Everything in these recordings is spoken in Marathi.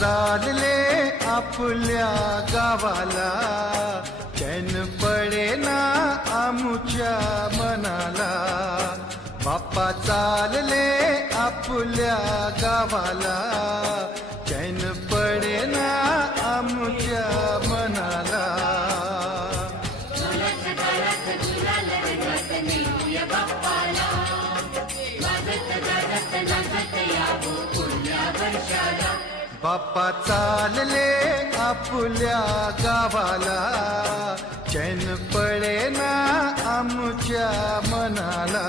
चालले आपल्या गावाला. चैन पडे ना आमुच्या मनाला. बाप्पा चालले आपल्या गावाला. बाप्पा चालले आपल्या गावाला. चैन पळे ना आमच्या मनाला.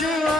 you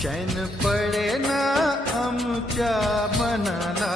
चैन पडे ना आमच्या मनाला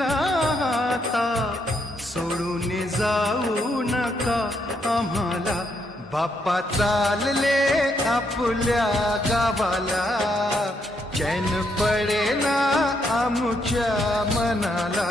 फुटला आता. सोडून जाऊ नका आम्हाला. बाप्पा चालले आपल्या गावाला. चैन पडे ना आमच्या मनाला.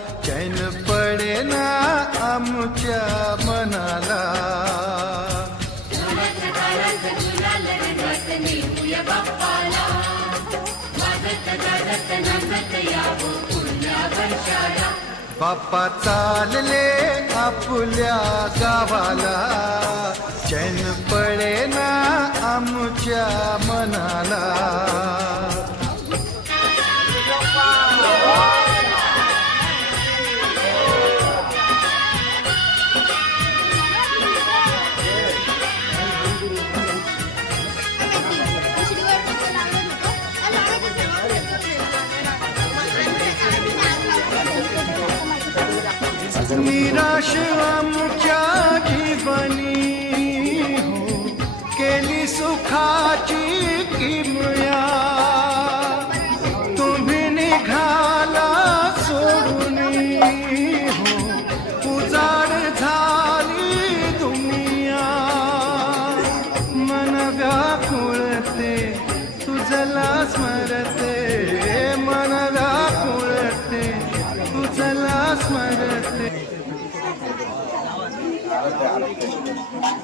आमच्या मनाला. बाप्पा चालले आपल्या गावाला. चैन पडे ना आमच्या मनाला. निराश आमच्या जीवनी हो केली सुखाची किमया। तुम्ही निघाला सोडून हो उजाड झाली दुनिया। मन व्याकुळते तुझला स्मरते मन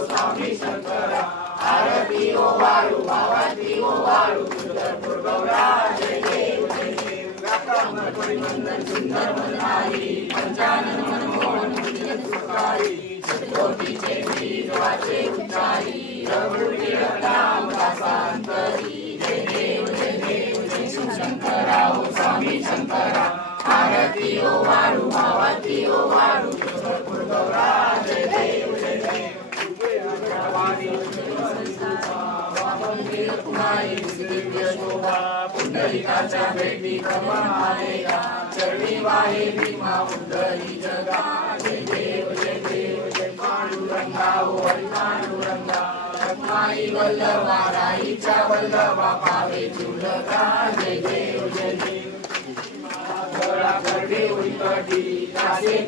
स्वामी शंकरा आरती ओ वाळू भावाची ओ वाळू तुझर गौरा जय देव जय देव राम परिमंदन सुंदर मनारी पंचानन मनमोहन मुंजन सुखारी शंकरा स्वामी शंकरा आरती ओ वाळू भावाती ओ वाळू पुंडलिकाच्या भेटी प्रमाया चरणी वाही भीमा पुंडली जगा जय देव जय देव जय पांडुरंगा रखमाई वल्लभा राईच्या वल्लभा पावे चुलका जय देव जय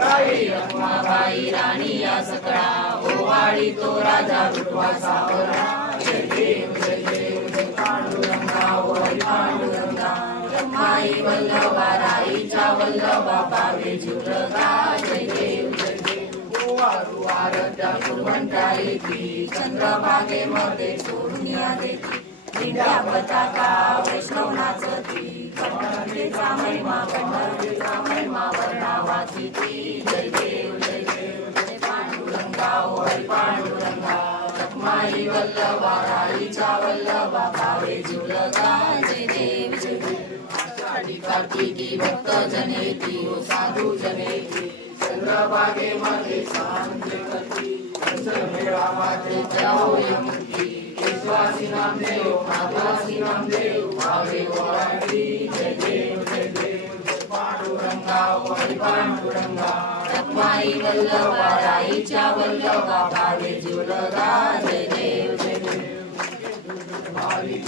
राई रखमाबाई राणी या सकळा ओवाळी तो राजा लुटवा सावरा जय देव जय देव जय पांडुरंगा ओ पांडुरंगा रखमाई वल्लभा राईचा वल्लभा पावे जीवलगा जय देव जय देव वारू आरत्या कुरवंटा येती चंद्रभागेमध्ये सोडून या देती दिव्या पताका वैष्णवनाच ती कमळाचा महिमा कमळाचा महिमा वर्णावाची ती जय देव जय देव जय पांडुरंगा ओ पांडुरंगा रखमाई वल्लभा राईचा वल्लभा भावे जुलगा जय देव जय देव आषाढी कार्तिकी भक्त जनेती ओ साधू जनेती चंद्रभागेमध्ये सांजे करती पंचमेळामध्ये जाओ यमुती विश्वासी नामदेव आदिवासी नामदेव भावे वाडी जय देव जय देव जय पांडुरंगा ओ हरी पांडुरंगा रखमाई वल्लभा राईच्या वल्लभा भावे जीवलगा जय देव जय देव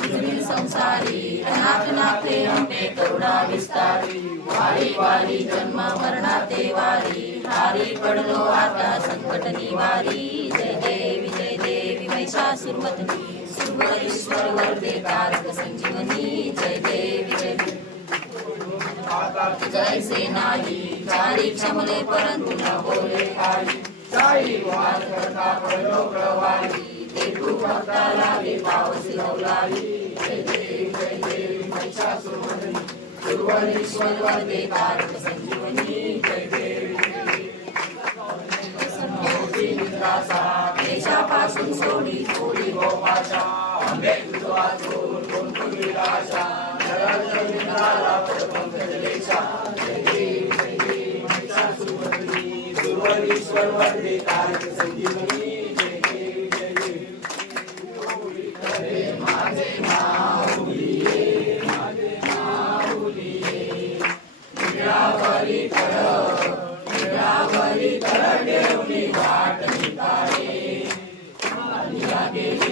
जमीन संसारी अनाथ नाथे हमने करुणा विस्तारी वारी वारी जन्म मरणाते वारी हारी पडलो आता संकट निवारी जय देवी जय देवी महिषासुरमतनी सुरवरेश्वर वरदे तारक संजीवनी जय देवी जय जय चारी क्षमले परंतु न बोले काही साई वाद करता पडलो प्रवाही पावसी जय जय महिषासुरमर्दिनी सुरवरीश्वर तारक संजीवनी जय देशापासून सोडी थोडी गोपाशा अंबे तुझा तारक संजीवनी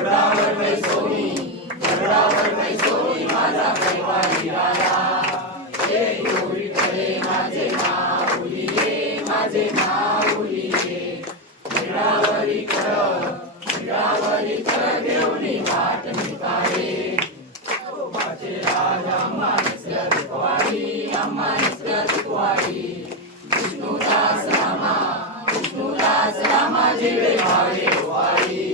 दगडावर बैसोनी दगडावर बैसोनी माझा कैवारी राजा हे योगी करे माझे माऊली ये माझे माऊली ये दगडावरी कर दगडावरी कर देवनी वाट निकाळे माझे राजा मानस नसल्या दुखवाडी अम्मा नसल्या दुखवाडी विष्णुदास रामा विष्णुदास रामा जीवे भावे वारी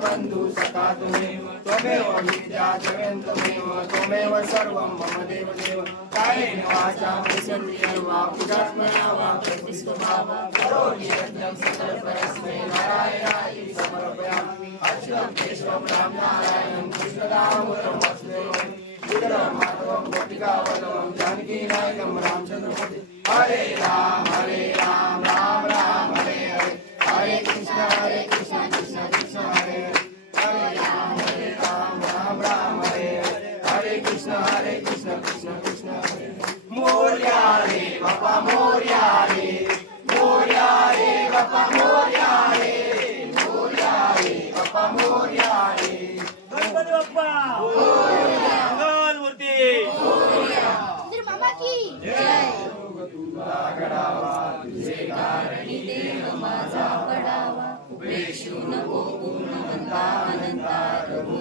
बन्धु सखा त्वमेव त्वमेव विद्या जगन् त्वमेव त्वमेव सर्वं मम देव देव कायेन वाचा प्रसन्नेन वा पूजात्मना वा प्रतिष्ठभावा करोमि यज्ञं सकलपरस्मै नारायणाय समर्पयामि अच्युतं केशवं राम नारायणं कृष्णदामोदरं वासुदेवं विग्रहं माधवं गोपिकावल्लभं जानकीनायकं रामचन्द्रपति हरे राम हरे राम राम राम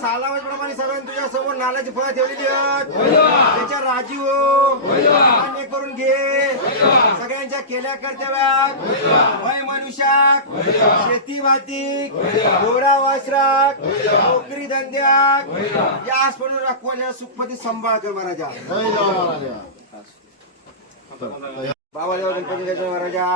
सालावत प्रमाणे सगळ्यांनी तुझ्या समोर नाल्याची फळं ठेवलेली आहेत. त्याच्या राजी हो मान्य करून घे. सगळ्यांच्या केल्या कर्तव्यात. वय मनुष्याक. शेती मातीक घोडा वासराक. नोकरी धंद्याक. यास म्हणून राखवायला सुखपती सांभाळ कर महाराजा बाबादेव गणपती गजानन महाराजा.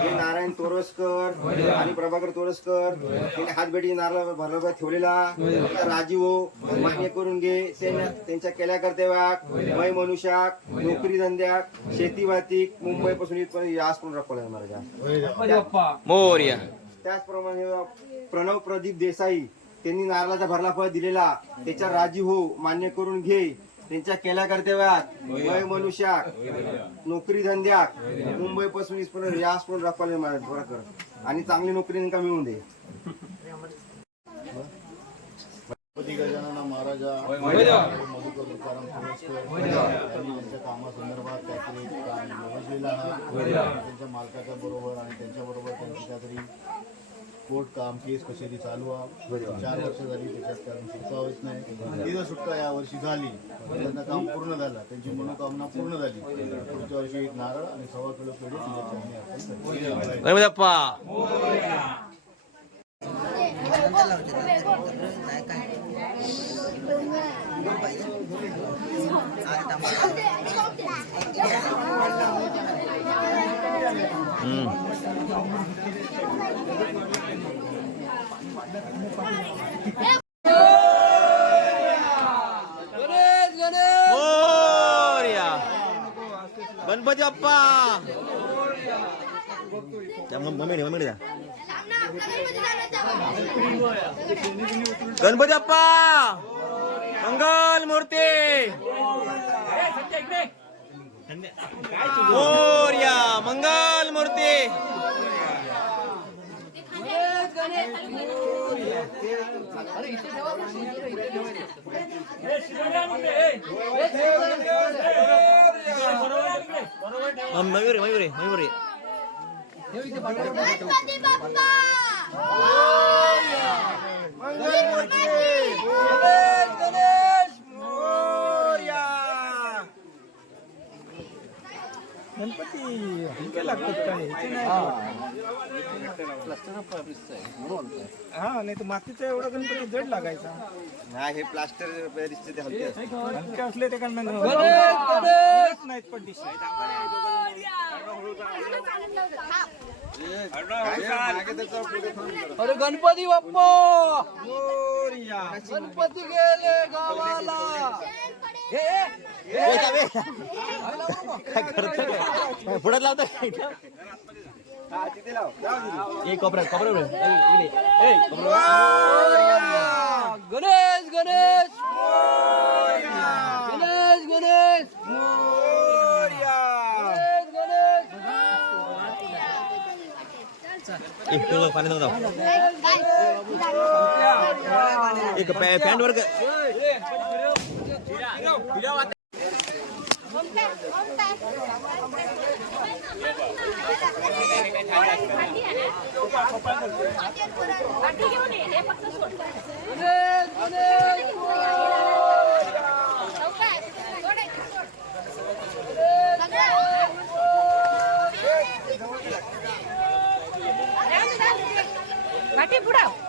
हे नारायण तोरसकर आणि प्रभाकर तोरसकर. त्यांनी हातबेटी नारळ भरला ठेवलेला. त्या राजीव हो, मान्य करून घे. त्यांच्या केल्या कर्तव्याक वय मनुष्याक नोकरी धंद्याक शेती वाहतीक मुंबई पासून इथपर्यंत यास पण रखवला महाराजा. मोर्या. त्याचप्रमाणे प्रणव प्रदीप देसाई त्यांनी नारळाचा भरला फळ दिलेला. त्याच्या राजी हो मान्य करून घे. त्यांच्या केल्या कर्तव्यात. वय मनुष्याक. नोकरी धंद्याक. मुंबई पासून इथपर्यंत यास पण रखवाले बरं कर आणि चांगली नोकरी त्यांना मिळवून दे. गजानन महाराजा मधुकर तुकाराम यांनी कामासंदर्भात काहीतरी एक काम योजलेलं आहे. त्यांच्या मालकाच्या बरोबर आणि त्यांच्या बरोबर त्यांची काहीतरी कोर्ट काम केस कचेरी चालू आहे. चार वर्ष झाली त्याच्यात कारण सुटका होत नाही. ती जर सुटका या वर्षी झाली. त्यांचं काम पूर्ण झालं. त्यांची मनोकामना पूर्ण झाली. पुढच्या वर्षी एक नारळ आणि सव्वा किलो पेढे गणपती बाप्पा। मम्मी मम- द्या. गणपती बाप्पा। मंगल मूर्ती। मंगल मूर्ती। मयुरी मयुरी मयुरी गणपती बाप्पा हा नाही तर मातीचा एवढा गणपती जड लागायचा हा हे प्लास्टर परिस्थिती हलकी असले ते कारण नाहीत पण दिसत अरे गणपती बाप्पा गणपती गेले गावाला पुढे लावता एक कोपऱ्यात कोपऱ्यात गणेश गणेश गणेश गणेश गणेश एक तुला पाणी नव्हतं एक पॅ- पॅन्ट वर कर. गणेश गणेश वाटी पुढाव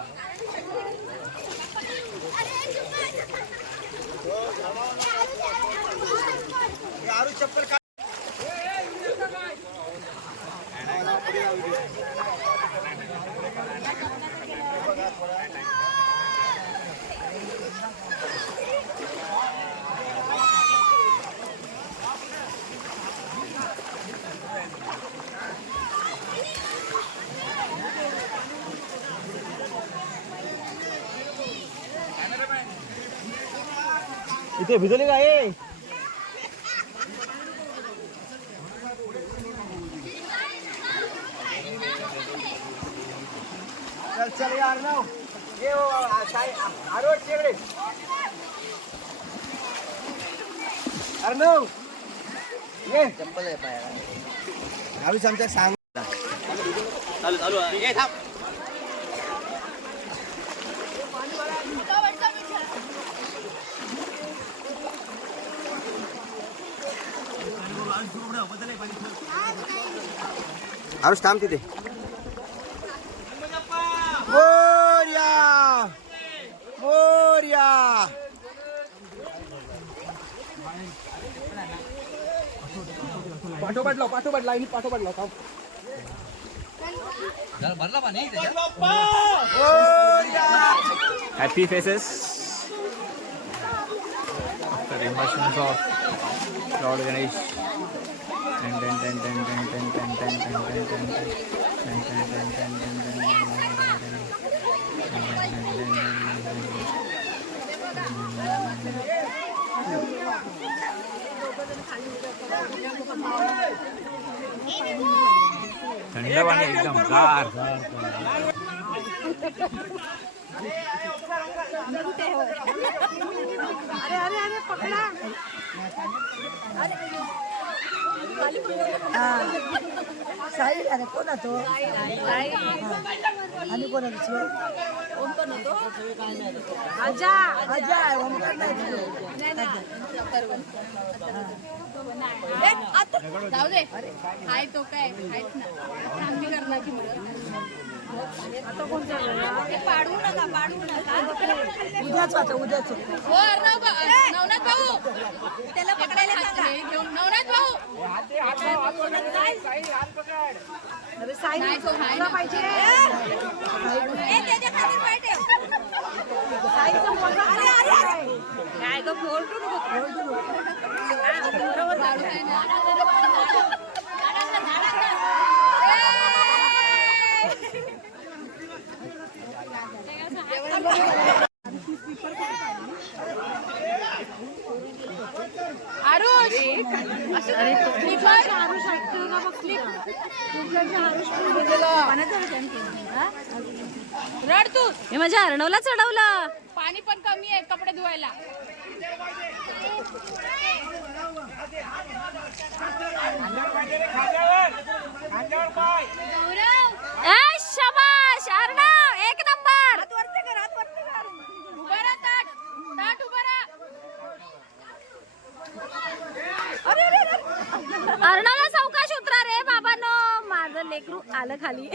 इथे भिजवली काय चल चल यार नाव ये आ- आरोट तिकडे अर्णव ये. चप्पल आहे पायाला. आम्ही आमच्या सांग चालू चालू आरुष थांब तिथे. मोर्या! मोर्या! पाठोपाठ लाव पाठोपाठ लाईन पाठोपाठ लाव थांब. भरला पाणी हॅपी फेसेस तर इमोशन्स ऑफ लॉर्ड गणेश थंड पाणी. एकदम गार अरे अरे अरे पकडा हा. साहिल अरे कोण तो? आणि कोण अजा अजा ओमकार नाही जाऊ दे. आहे तो काय? ना. चांगली करणार की पाडू नका पाडू नका उद्याच आता उद्याच हो अर्णव भा- नवनाथ भाऊ त्याला पकडायला सांगा घेऊन नवनाथ भाऊ अरे साई नाही तो हाय ना. पाहिजे ए, त्याच्याखाली पाय ठेव. साईचं पोरगं अरे, अरे, अरे. काय गं. बरोबर दारू आहे ना. आरुष अरे आरुष ऐकतो का रड तू हे माझ्या अर्णवला चढवलं पाणी पण कमी आहे कपडे धुवायला. शबाश अर्णव एक नंबर. उभा राहा ताट. ताट उभा राहा. अर्णाला सावकाश उतरा रे बाबानो. माझं लेकरू आलं खाली.